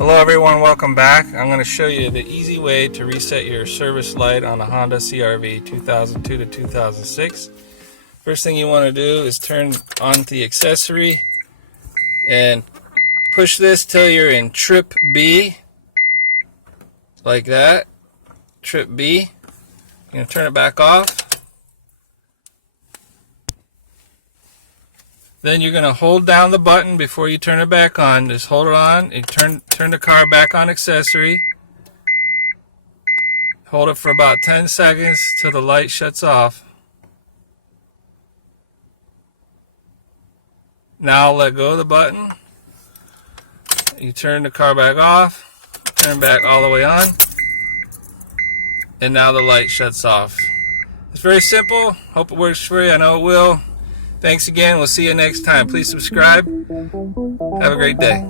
Hello everyone, welcome back. I'm going to show you the easy way to reset your service light on a Honda CRV 2002 to 2006. First thing you want to do is turn on the accessory and push this till you're in trip B, like that, trip B. You're going to turn it back off. Then you're going to hold down the button before you turn it back on. Just hold it on and turn the car back on accessory. Hold it for about 10 seconds till the light shuts off. Now let go of the button. You turn the car back off. Turn it back all the way on. And now the light shuts off. It's very simple. Hope it works for you. I know it will. Thanks again. We'll see you next time. Please subscribe. Have a great day.